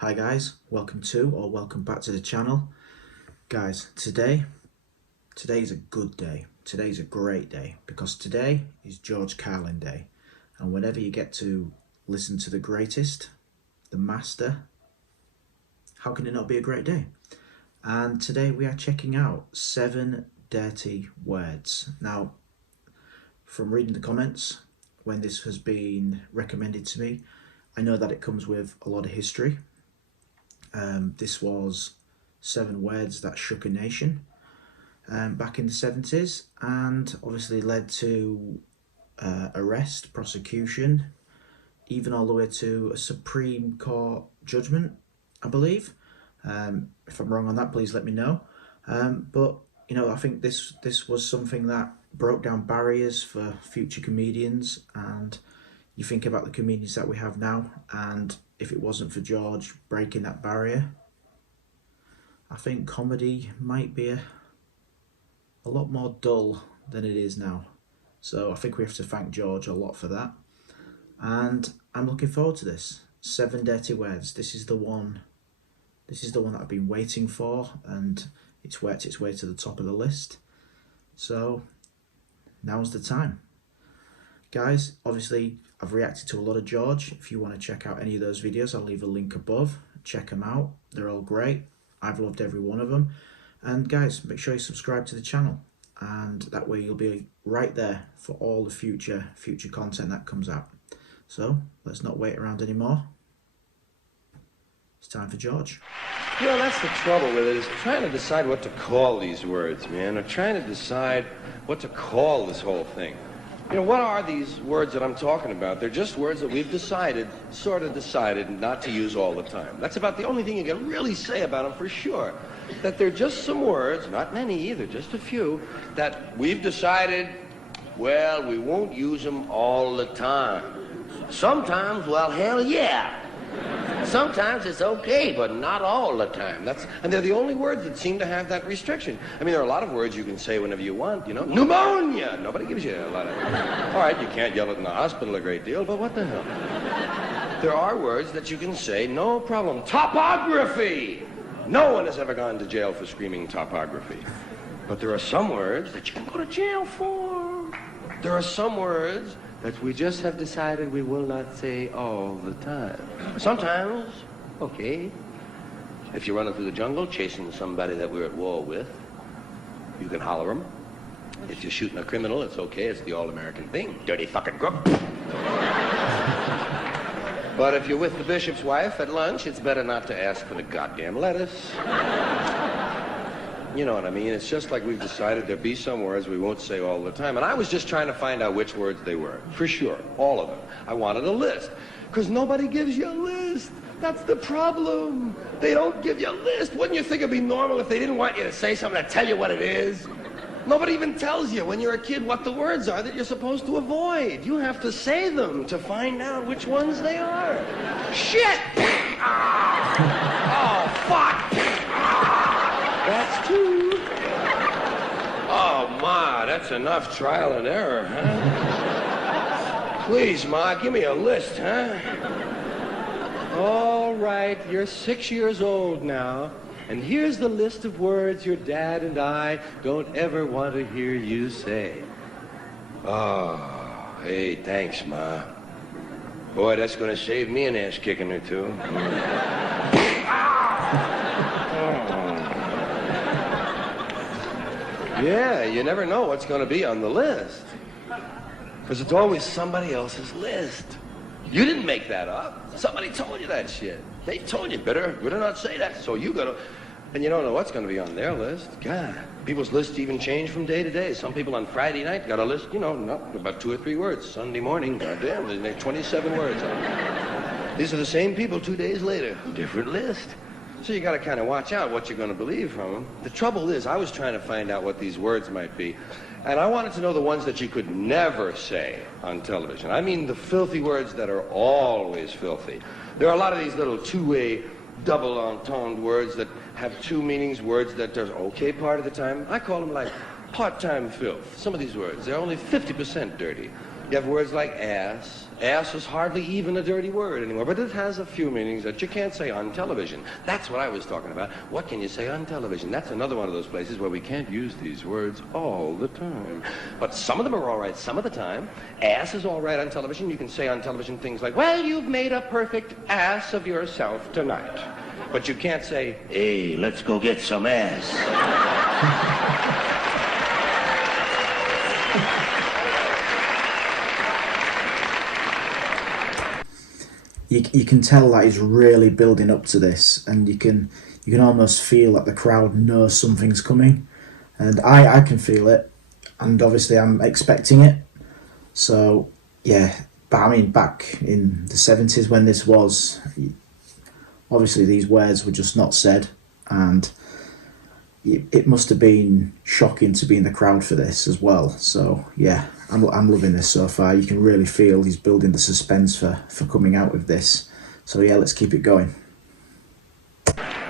Hi guys, welcome to or welcome back to the channel. Guys, today's a good day. Today's a great day because today is George Carlin Day. And whenever you get to listen to the greatest, the master, how can it not be a great day? And today we are checking out 7 dirty words. Now, from reading the comments, when this has been recommended to me, I know that it comes with a lot of history. This was 7 words that shook a nation back in the 70s and obviously led to arrest, prosecution, even all the way to a Supreme Court judgment, I believe. If I'm wrong on that, please let me know. But you know, I think this was something that broke down barriers for future comedians, and you think about the comedians that we have now, and if it wasn't for George breaking that barrier, I think comedy might be a lot more dull than it is now. So I think we have to thank George a lot for that. And I'm looking forward to this. 7 dirty words. This is the one that I've been waiting for, and it's worked its way to the top of the list. So now's the time. Guys, obviously I've reacted to a lot of George. If you want to check out any of those videos, I'll leave a link above. Check them out. They're all great. I've loved every one of them. And guys, make sure you subscribe to the channel, and that way you'll be right there for all the future content that comes out. So let's not wait around anymore. It's time for George. You know, that's the trouble with it, is trying to decide what to call these words, man, or trying to decide what to call this whole thing. You know, what are these words that I'm talking about? They're just words that we've sort of decided not to use all the time. That's about the only thing you can really say about them for sure. That they're just some words, not many either, just a few, that we've decided, well, we won't use them all the time. Sometimes, well, hell yeah. Sometimes it's okay, but not all the time. And they're the only words that seem to have that restriction. I mean, there are a lot of words you can say whenever you want, you know. Pneumonia! Nobody gives you a lot of... All right, you can't yell it in the hospital a great deal, but what the hell? There are words that you can say, no problem. Topography! No one has ever gone to jail for screaming topography. But there are some words that you can go to jail for. There are some words that we just have decided we will not say all the time. Sometimes, okay. If you're running through the jungle chasing somebody that we're at war with, you can holler them. If you're shooting a criminal, it's okay. It's the all-American thing. Dirty fucking crook. But if you're with the bishop's wife at lunch, it's better not to ask for the goddamn lettuce. You know what I mean? It's just like we've decided there'll be some words we won't say all the time. And I was just trying to find out which words they were. For sure. All of them. I wanted a list. Because nobody gives you a list. That's the problem. They don't give you a list. Wouldn't you think it'd be normal if they didn't want you to say something to tell you what it is? Nobody even tells you when you're a kid what the words are that you're supposed to avoid. You have to say them to find out which ones they are. Shit! Oh, fuck! That's 2. Oh, Ma, that's enough trial and error, huh? Please, Ma, give me a list, huh? All right, you're 6 years old now, and here's the list of words your dad and I don't ever want to hear you say. Oh, hey, thanks, Ma. Boy, that's going to save me an ass kicking or two. Yeah, you never know what's going to be on the list. Because it's always somebody else's list. You didn't make that up. Somebody told you that shit. They told you, better not say that. So you got to... And you don't know what's going to be on their list. God, people's lists even change from day to day. Some people on Friday night got a list, you know, about 2 or 3 words. Sunday morning, goddamn, they make 27 words. These are the same people 2 days later. Different list. So you got to kind of watch out what you're going to believe from them. The trouble is, I was trying to find out what these words might be. And I wanted to know the ones that you could never say on television. I mean the filthy words that are always filthy. There are a lot of these little two-way, double-entendre words that have 2 meanings, words that are okay part of the time. I call them like part-time filth. Some of these words, they're only 50% dirty. You have words like ass. Ass is hardly even a dirty word anymore, but it has a few meanings that you can't say on television. That's what I was talking about. What can you say on television? That's another one of those places where we can't use these words all the time. But some of them are all right some of the time. Ass is all right on television. You can say on television things like, well, you've made a perfect ass of yourself tonight. But you can't say, hey, let's go get some ass. You can tell that he's really building up to this, and you can almost feel that the crowd knows something's coming, and I can feel it, and obviously I'm expecting it. So yeah, but I mean, back in the 70s when this was, obviously these words were just not said, and it must have been shocking to be in the crowd for this as well. So yeah, I'm loving this so far. You can really feel he's building the suspense for coming out with this. So yeah, let's keep it going.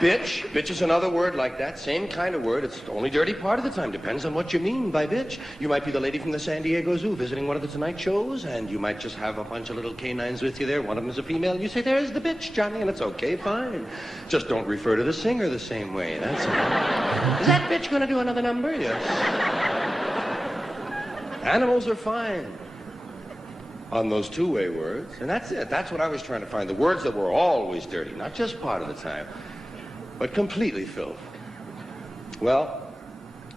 Bitch. Bitch is another word like that. Same kind of word. It's only dirty part of the time. Depends on what you mean by bitch. You might be the lady from the San Diego Zoo visiting one of the Tonight shows, and you might just have a bunch of little canines with you there. One of them is a female. You say, there's the bitch, Johnny, and it's okay, fine. Just don't refer to the singer the same way. That's all. Is that bitch going to do another number? Yes. Animals are fine on those two-way words, and that's it. That's what I was trying to find. The words that were always dirty, not just part of the time, but completely filth. Well,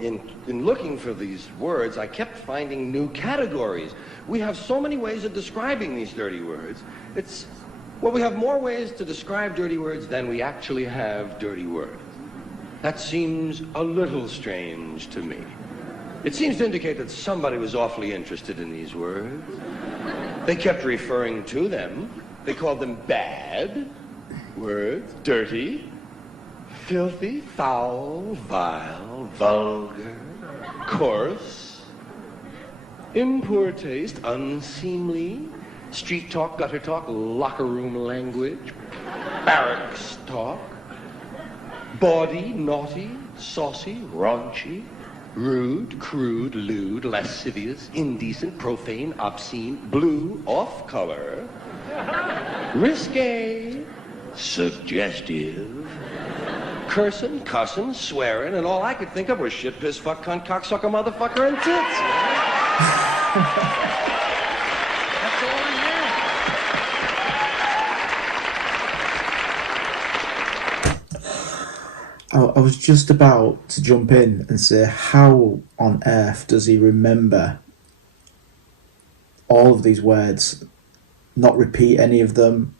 in looking for these words, I kept finding new categories. We have so many ways of describing these dirty words. Well, we have more ways to describe dirty words than we actually have dirty words. That seems a little strange to me. It seems to indicate that somebody was awfully interested in these words. They kept referring to them. They called them bad words, dirty, filthy, foul, vile, vulgar, coarse, in poor taste, unseemly, street talk, gutter talk, locker room language, barracks talk, bawdy, naughty, saucy, raunchy, rude, crude, lewd, lascivious, indecent, profane, obscene, blue, off-color, risque, suggestive, cursing, cussing, swearing, and all I could think of was shit, piss, fuck, cunt, cocksucker, motherfucker, and tits. That's all I I was just about to jump in and say, how on earth does he remember all of these words, not repeat any of them?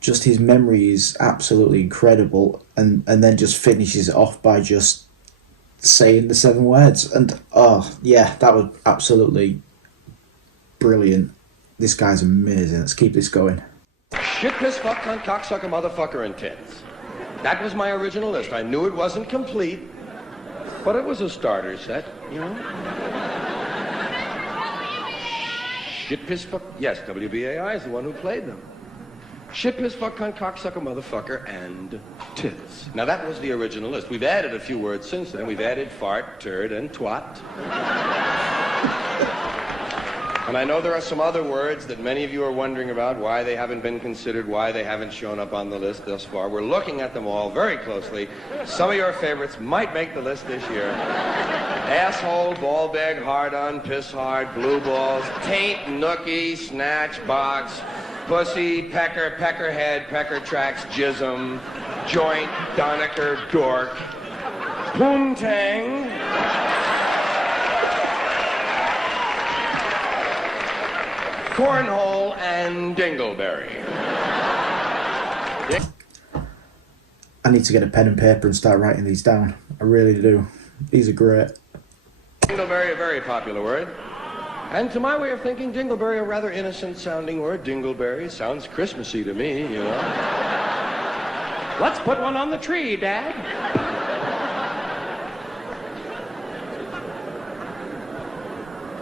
Just his memory is absolutely incredible, and then just finishes it off by just saying the 7 words. And oh yeah, that was absolutely brilliant. This guy's amazing. Let's keep this going. Shit, piss, fuck, cunt, cocksucker, motherfucker, and tits. That was my original list. I knew it wasn't complete, but it was a starter set, you know? Shit, piss, fuck... Yes, WBAI is the one who played them. Shit, piss, fuck, cunt, cocksucker, motherfucker, and tits. Now, that was the original list. We've added a few words since then. We've added fart, turd, and twat. And I know there are some other words that many of you are wondering about, why they haven't been considered, why they haven't shown up on the list thus far. We're looking at them all very closely. Some of your favorites might make the list this year. Asshole, ball bag, hard-on, piss hard, blue balls, taint, nookie, snatch, box, pussy, pecker, peckerhead, pecker tracks, jism, joint, Donecker, dork, poontang, cornhole, and dingleberry. I need to get a pen and paper and start writing these down. I really do. These are great. Dingleberry, a very popular word. And to my way of thinking, dingleberry, a rather innocent-sounding word. Dingleberry sounds Christmassy to me, you know. Let's put one on the tree, Dad.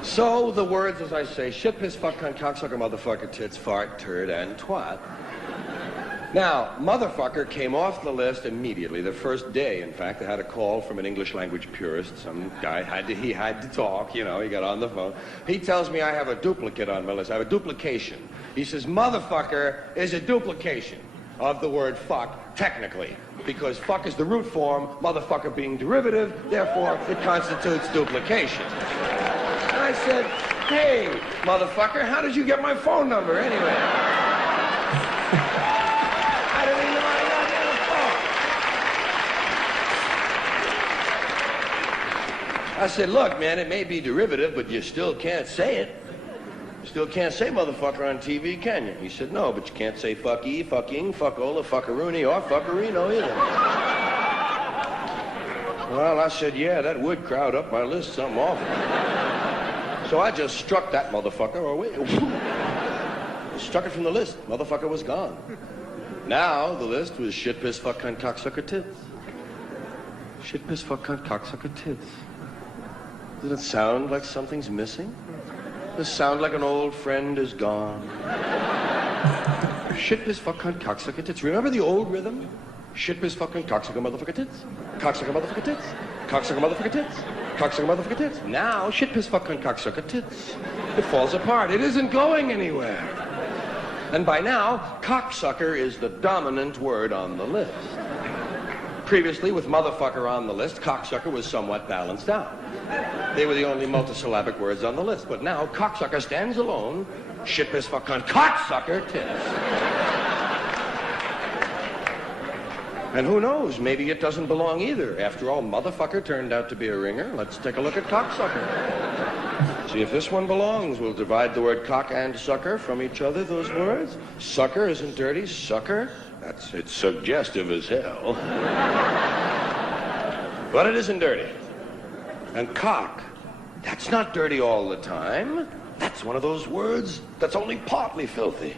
So the words, as I say, shit, piss, fuck, cunt, cocksucker, motherfucker, tits, fart, turd, and twat, Now, motherfucker came off the list immediately. The first day, in fact, I had a call from an English language purist. Some guy he had to talk, you know, he got on the phone. He tells me I have a duplicate on my list. I have a duplication. He says, motherfucker is a duplication of the word fuck, technically, because fuck is the root form, motherfucker being derivative, therefore it constitutes duplication. And I said, hey, motherfucker, how did you get my phone number anyway? I didn't even know I got the phone. I said, look, man, it may be derivative, but you still can't say it. You still can't say motherfucker on TV, can you? He said, no, but you can't say fucky, fucking, fuckola, fuckaroony, or fuckerino either. Well, I said, yeah, that would crowd up my list something awful. So I just struck that motherfucker away. Struck it from the list. Motherfucker was gone. Now the list was shit, piss, fuck, cunt, cocksucker, tits. Shit, piss, fuck, cunt, cocksucker, tits. Doesn't it sound like something's missing? Does it sound like an old friend is gone? Shit, piss, fuck, cunt, cocksucker, tits. Remember the old rhythm? Shit, piss, fuck, cunt, cocksucker, motherfucker, tits. Cocksucker, motherfucker, tits. Cocksucker, motherfucker, tits. Cocksucker, motherfucker, tits. Now, shit, piss, fuck, cunt, cocksucker, tits. It falls apart. It isn't going anywhere. And by now, cocksucker is the dominant word on the list. Previously, with motherfucker on the list, cocksucker was somewhat balanced out. They were the only multisyllabic words on the list. But now, cocksucker stands alone. Shit, piss, fuck, cunt, cocksucker, tits. And who knows, maybe it doesn't belong either. After all, motherfucker turned out to be a ringer. Let's take a look at cocksucker. See if this one belongs. We'll divide the word cock and sucker from each other, those words. Sucker isn't dirty. Sucker, it's suggestive as hell. But it isn't dirty. And cock, that's not dirty all the time. That's one of those words that's only partly filthy.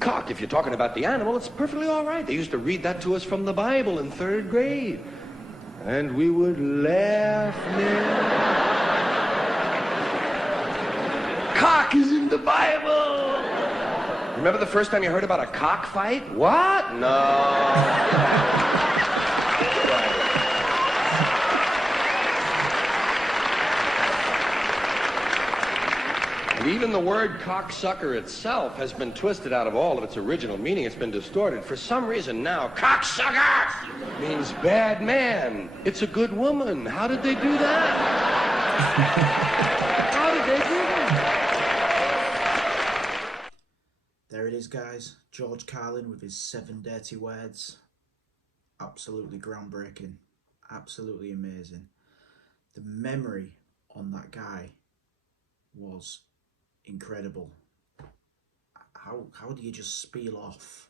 Cock, if you're talking about the animal, it's perfectly all right. They used to read that to us from the Bible in 3rd grade. And we would laugh, man. Cock is in the Bible. Remember the first time you heard about a cockfight? What? No. And even the word cocksucker itself has been twisted out of all of its original meaning. It's been distorted. For some reason now, cocksucker means bad man. It's a good woman. How did they do that? How did they do that? There it is, guys. George Carlin with his 7 dirty words. Absolutely groundbreaking. Absolutely amazing. The memory on that guy was incredible. How do you just spiel off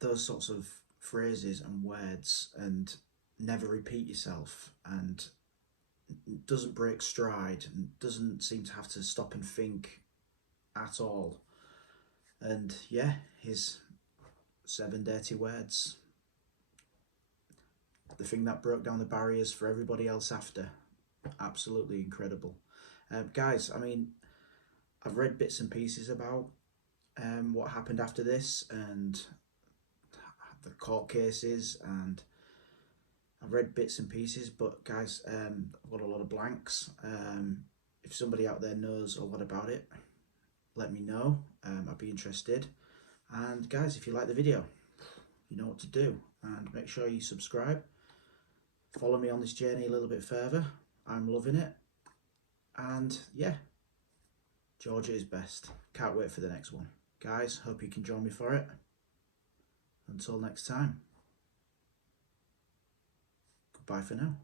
those sorts of phrases and words and never repeat yourself, and doesn't break stride and doesn't seem to have to stop and think at all? And yeah, his 7 dirty words, the thing that broke down the barriers for everybody else after. Absolutely incredible. Guys, I mean, I've read bits and pieces about what happened after this and the court cases, and I've read bits and pieces, but guys, I've got a lot of blanks. If somebody out there knows a lot about it, let me know. I'd be interested. And guys, if you like the video, you know what to do, and make sure you subscribe. Follow me on this journey a little bit further. I'm loving it. And yeah, Georgia is best. Can't wait for the next one. Guys, hope you can join me for it. Until next time. Goodbye for now.